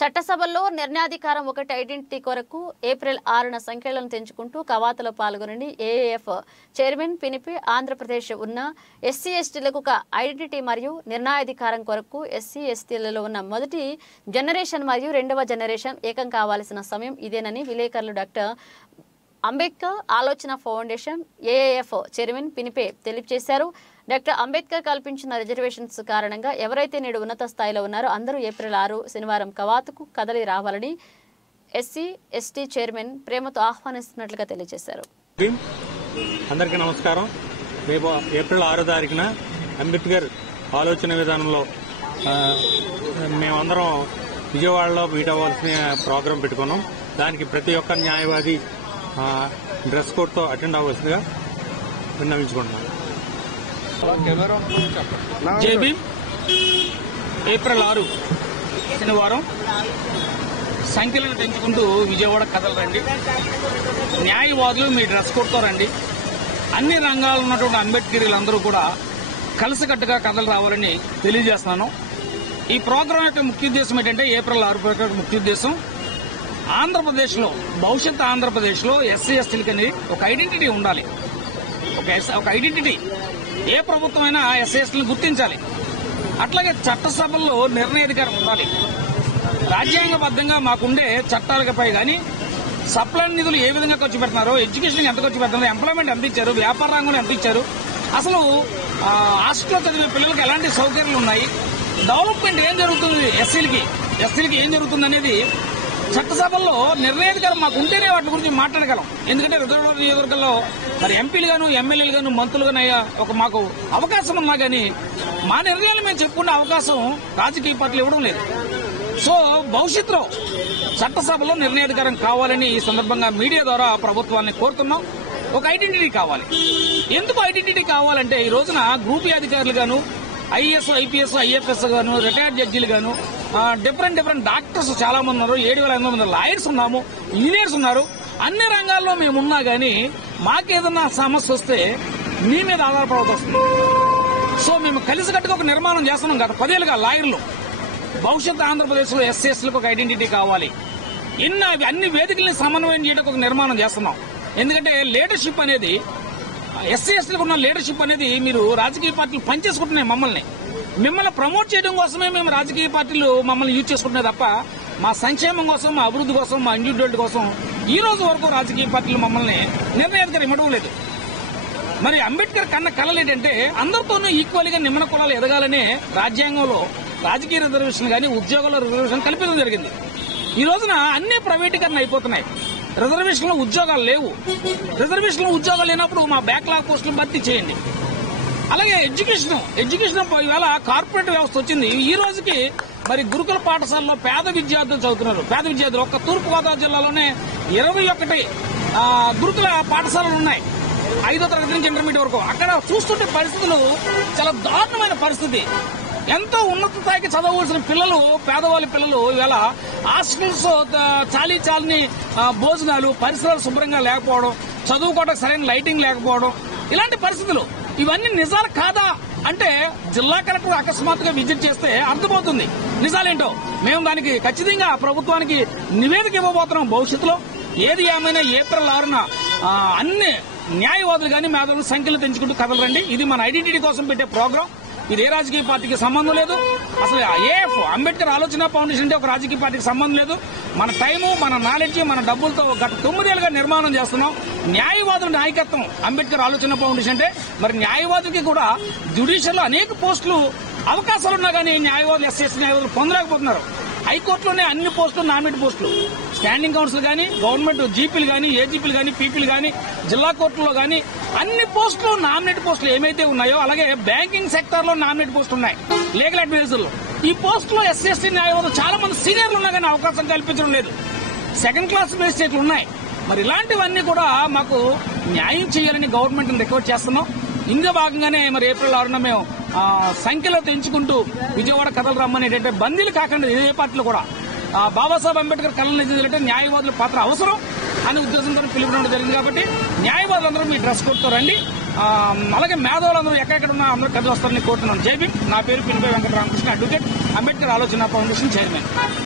చట్టసభల్లో నిర్ణయాధికారం ఒకటి ఐడెంటిటీ కొరకు ఏప్రిల్ 6న సంఖ్యలను తెంచుకుంటూ కవాతులో పాల్గొనని ఏఏఎఫ్ చైర్మన్ పినిపి ఆంధ్రప్రదేశ్ ఉన్న ఎస్సీ ఎస్టీలకు ఒక ఐడెంటిటీ మరియు నిర్ణయాధికారం కొరకు ఎస్సీ ఎస్టీలలో ఉన్న మొదటి జనరేషన్ మరియు రెండవ జనరేషన్ ఏకం కావాల్సిన సమయం ఇదేనని విలేకరులు డాక్టర్ అంబేద్కర్ ఆలోచన ఫౌండేషన్ ఏఏఎఫ్ చైర్మన్ పినిపే తెలియజేశారు. డాక్టర్ అంబేద్కర్ కల్పించిన రిజర్వేషన్స్ కారణంగా ఎవరైతే నేడు ఉన్నత స్థాయిలో ఉన్నారో అందరూ ఏప్రిల్ 6 శనివారం కవాతుకు కదలి రావాలని ఎస్సీ ఎస్టీ చైర్మన్ ప్రేమతో ఆహ్వానిస్తున్నట్లుగా తెలియజేశారు. అందరికీ నమస్కారం. రేపు ఏప్రిల్ 6 తారీఖున అంబేద్కర్ ఆలోచన విధానంలో మేమందరం విజయవాడలో మీట్ అవ్వాల్సిన ప్రోగ్రాం పెట్టుకున్నాం. దానికి ప్రతి ఒక్క న్యాయవాది డ్రెస్ కోడ్తో అటెండ్ అవ్వాల్సిందిగా విన్నవించుకుంటున్నాను. జేబీ ఏప్రిల్ 6 శనివారం సంఖ్యలను తెంచుకుంటూ విజయవాడ కథలు రండి. న్యాయవాదులు మీ డ్రెస్ కోడ్తో రండి. అన్ని రంగాల్లో ఉన్నటువంటి అంబేద్కర్లందరూ కూడా కలిసికట్టుగా కథలు రావాలని తెలియజేస్తున్నాను. ఈ ప్రోగ్రాం యొక్క ముఖ్య ఉద్దేశం ఏంటంటే ఏప్రిల్ 6 ప్రోగ్రాం ముఖ్య ఉద్దేశం ఆంధ్రప్రదేశ్లో భవిష్యత్ ఆంధ్రప్రదేశ్లో ఎస్సీ ఎస్టీలకి ఒక ఐడెంటిటీ ఉండాలి. ఒక ఐడెంటిటీ ఏ ప్రభుత్వం అయినా ఎస్సీ ఎస్టీలను గుర్తించాలి. అట్లాగే చట్టసభల్లో నిర్ణయాధికారం ఉండాలి. రాజ్యాంగబద్దంగా మాకుండే చట్టాలపై కానీ సప్లై నిధులు ఏ విధంగా ఖర్చు పెడుతున్నారో, ఎడ్యుకేషన్ ఎంత ఖర్చు పెడుతున్నారో, ఎంప్లాయ్మెంట్ ఎంత ఇచ్చారు, వ్యాపార రంగంలో ఎంత ఇచ్చారు, అసలు హాస్టల్లో చదివే పిల్లలకు ఎలాంటి సౌకర్యాలు ఉన్నాయి, డెవలప్మెంట్ ఏం జరుగుతుంది, ఎస్సీలకి ఏం జరుగుతుంది అనేది చట్టసభల్లో నిర్ణయాధికారం మాకు ఉంటేనే వాటి గురించి మాట్లాడగలం. ఎందుకంటే రిజర్వ్ నియోజకవర్గంలో మరి ఎంపీలు గాను ఎమ్మెల్యేలు గాను మంత్రులుగాను ఒక మాకు అవకాశం ఉన్నా గానీ మా నిర్ణయాలు మేము చెప్పుకునే అవకాశం రాజకీయ పార్టీలు ఇవ్వడం లేదు. సో భవిష్యత్తులో చట్టసభలో నిర్ణయాధికారం కావాలని ఈ సందర్భంగా మీడియా ద్వారా ప్రభుత్వాన్ని కోరుతున్నాం. ఒక ఐడెంటిటీ కావాలి. ఎందుకు ఐడెంటిటీ కావాలంటే ఈ రోజున గ్రూప్ అధికారులు గాను, ఐఏఎస్, ఐపీఎస్, ఐఎఫ్ఎస్ గాను, రిటైర్డ్ జడ్జీలు గాను, డిఫరెంట్ డాక్టర్స్ చాలా మంది ఉన్నారు, 7,500 లాయర్స్ ఉన్నాము, ఇంజనీర్స్ ఉన్నారు. అన్ని రంగాల్లో మేమున్నా గానీ మాకేదన్నా సమస్య వస్తే మీ మీద ఆధారపడాల్సి వస్తుంది. సో మేము కలిసికట్టుగా ఒక నిర్మాణం చేస్తున్నాం గత 10 ఏళ్ళుగా లాయర్లు. భవిష్యత్ ఆంధ్రప్రదేశ్లో ఎస్సీఎస్లకు ఒక ఐడెంటిటీ కావాలి. అన్ని వేదికల్ని సమన్వయం చేయడానికి ఒక నిర్మాణం చేస్తున్నాం. ఎందుకంటే లీడర్షిప్ అనేది ఎస్సీ ఎస్టీలకు ఉన్న లీడర్షిప్ అనేది మీరు రాజకీయ పార్టీలు పనిచేసుకుంటున్నాయి. మిమ్మల్ని ప్రమోట్ చేయడం కోసమే మేము రాజకీయ పార్టీలు మమ్మల్ని యూజ్ చేసుకుంటున్నాయి తప్ప మా సంక్షేమం కోసం, మా అభివృద్ధి కోసం, మా ఇండివిజువాలిటీ కోసం ఈ రోజు వరకు రాజకీయ పార్టీలు మమ్మల్ని నిర్ణయాధికారం ఇవ్వడం లేదు. మరి అంబేద్కర్ కన్న కళలు ఏంటంటే అందరితోనూ ఈక్వల్గా నిమ్మన కులాలు ఎదగాలనే రాజ్యాంగంలో రాజకీయ రిజర్వేషన్ కానీ ఉద్యోగాల రిజర్వేషన్ కల్పించడం జరిగింది. ఈ రోజున అన్ని ప్రైవేటీకరణ అయిపోతున్నాయి. రిజర్వేషన్లో ఉద్యోగాలు లేవు. రిజర్వేషన్లో ఉద్యోగాలు లేనప్పుడు మా బ్యాక్లాగ్ పోస్టులు భర్తీ చేయండి. అలాగే ఎడ్యుకేషన్ ఇవాళ కార్పొరేట్ వ్యవస్థ వచ్చింది. ఈ రోజుకి మరి గురుకుల పాఠశాలలో పేద విద్యార్థులు చదువుతున్నారు. పేద విద్యార్థులు ఒక్క తూర్పుగోదావరి జిల్లాలోనే 21 గురుకుల పాఠశాలలు ఉన్నాయి. 5వ తరగతి నుంచి ఇంటర్మీడియట్ వరకు. అక్కడ చూస్తుంటే పరిస్థితులు చాలా దారుణమైన పరిస్థితి. ఎంతో ఉన్నత స్థాయికి చదవవలసిన పిల్లలు, పేదవాళ్ళ పిల్లలు ఇవాళ హాస్టల్స్ చాలని భోజనాలు, పరిసరాలు శుభ్రంగా లేకపోవడం, చదువుకోవడానికి సరైన లైటింగ్ లేకపోవడం, ఇలాంటి పరిస్థితులు. ఇవన్నీ నిజాలు కాదా అంటే జిల్లా కలెక్టర్ అకస్మాత్తుగా విజిట్ చేస్తే అర్థమవుతుంది నిజాలేంటో. మేము దానికి ఖచ్చితంగా ప్రభుత్వానికి నివేదిక ఇవ్వబోతున్నాం భవిష్యత్తులో. ఏది ఏమైనా ఏప్రిల్ 6న అన్ని న్యాయవాదులు కానీ మేధావులు సంఖ్యలు తెంచుకుంటూ కథలు రండి. ఇది మన ఐడెంటిటీ కోసం పెట్టే ప్రోగ్రాం. ఇది ఏ రాజకీయ పార్టీకి సంబంధం లేదు. అసలు ఏఎఫ్ అంబేద్కర్ ఆలోచన ఫౌండేషన్ అంటే ఒక రాజకీయ పార్టీకి సంబంధం లేదు. మన టైము, మన నాలెడ్జ్, మన డబ్బులతో గత 9 ఏళ్లుగా నిర్మాణం చేస్తున్నాం. న్యాయవాదుల నాయకత్వం అంబేద్కర్ ఆలోచన ఫౌండేషన్ అంటే మరి న్యాయవాదులకి కూడా జ్యుడిషియల్లో అనేక పోస్టులు అవకాశాలున్నా కానీ న్యాయవాదులు ఎస్సీ న్యాయవాదులు పొందలేకపోతున్నారు. హైకోర్టులోనే అన్ని పోస్టులు నామినేట్ పోస్టులు, స్టాండింగ్ కౌన్సిల్ కానీ, గవర్నమెంట్ జీపీలు కానీ, ఏజీపీలు కానీ, పీపీలు కానీ, జిల్లా కోర్టులో కానీ అన్ని పోస్టులు నామినేట్ పోస్టులు ఏమైతే ఉన్నాయో అలాగే బ్యాంకింగ్ సెక్టర్ లో నామినేట్ పోస్టులు ఉన్నాయి. లీగల్ అడ్వైజర్లు ఈ పోస్టులో ఎస్సీ ఎస్టీ న్యాయవాదులు చాలా మంది సీనియర్లు ఉన్నా కానీ అవకాశం కల్పించడం లేదు. సెకండ్ క్లాస్ మేజిస్ట్రేట్లు ఉన్నాయి. మరి ఇలాంటివన్నీ కూడా మాకు న్యాయం చేయాలని గవర్నమెంట్ రిక్వెస్ట్ చేస్తున్నాం. ఇందులో భాగంగానే మరి ఏప్రిల్ 6న మేము సంఖ్యలో తెంచుకుంటూ విజయవాడ కథలు రమ్మనేటంటే బందీలు కాకుండా ఏ పార్టీలు కూడా బాబాసాహెబ్ అంబేద్కర్ కళలు నిజాలంటే న్యాయవాదుల పాత్ర అవసరం అనే ఉద్దేశంతో పిలుపునడం జరిగింది. కాబట్టి న్యాయవాదులందరూ మీ డ్రెస్ కోడ్తో రండి. అలాగే మేధావులందరూ ఎక్కడెక్కడ ఉన్నా అందరూ కలిసి వస్తారని కోరుతున్నాను. జై భీమ్. నా పేరు పినిపే వెంకట రామకృష్ణ, అడ్వకేట్, అంబేద్కర్ ఆలోచన ఫౌండేషన్ చైర్మన్.